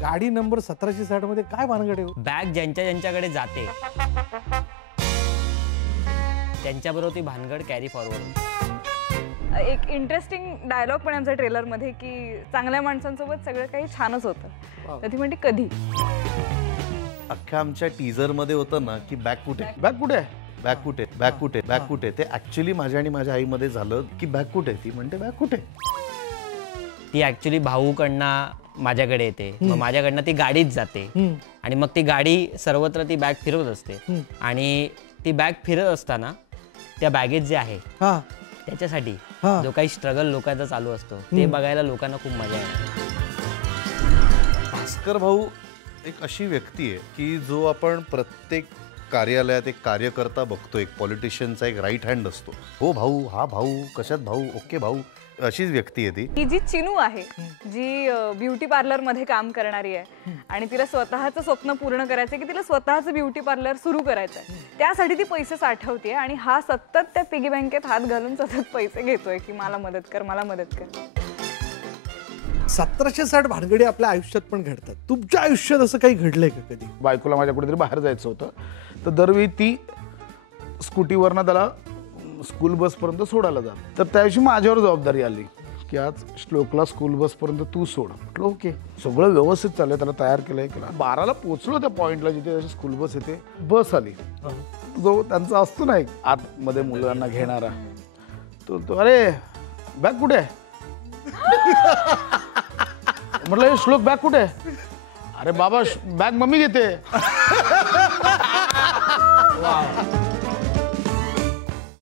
गाडी नंबर 1760 मध्ये काय भानगड आहे? बॅग ज्यांच्याकडे जाते त्यांच्याबरोबर ती भानगड कॅरी फॉरवर्ड. एक इंटरेस्टिंग डायलॉग पण आमच्या ट्रेलर मध्ये की चांगल्या माणसांसोबत सगळं काही छानच होतं. तर ती म्हणते कधी. अख्ख्या आमच्या टीजर मध्ये होतं ना की बॅग कुठे बॅग कुठे आहे? बॅग कुठे बॅग कुठे बॅग कुठे, ते ऍक्च्युली माझ्या आणि माझ्या आईमध्ये झालं की बॅग कुठे, ती म्हणते बॅग कुठे. ती ऍक्च्युली भाऊकडनं माझ्याकडे येते, मग माझ्याकडनं ती गाडीत जाते आणि मग ती गाडी सर्वत्र ती बॅग फिरवत असते आणि ती बॅग फिरत असताना त्या बॅगेत जे आहे त्याच्यासाठी जो काही स्ट्रगल लोकांचा चालू असतो ते बघायला लोकांना खूप मजा येते. भास्कर भाऊ एक अशी व्यक्ती आहे की जो आपण प्रत्येक कार्यालयात एक कार्यकर्ता बघतो, एक पॉलिटिशियनचा एक राईट हँड असतो. हो भाऊ, हा भाऊ, कशात भाऊ, ओके भाऊ, अशीच व्यक्ती आहे ती. ही जी चिनू आहे जी ब्युटी पार्लर मध्ये काम करणारी आहे आणि तिला स्वतःचं स्वप्न पूर्ण करायचं की तिला स्वतःचं ब्युटी पार्लर सुरू करायचं आहे, त्यासाठी ती पैसे साठवते आणि हा सतत त्या पिगी बँकेत हात घालून सतत पैसे घेतोय की मला मदत कर, मला मदत कर. 1760 भानगडी आपल्या आयुष्यात पण घडतात. तुमच्या आयुष्यात असं काही घडलंय का कधी? बायकोला माझ्या कुठेतरी बाहेर जायचं होतं, तर दरवेळी ती स्कूटीवरनं त्याला स्कूल बसपर्यंत सोडायला जात. तर त्या दिवशी माझ्यावर जबाबदारी आली की आज श्लोकला स्कूल बसपर्यंत तू सोड. म्हटलं ओके, सगळं व्यवस्थित चाललंय, त्याला तयार केलंय. 12ला पोहोचलो त्या पॉईंटला जिथे स्कूल बस येते. बस आली, जो त्यांचा असतो ना एक आतमध्ये मुलांना घेणारा, तो अरे बॅग कुठे आहे? म्हटलं श्लोक बॅग कुठे आहे? अरे बाबा बॅग मम्मी घेते.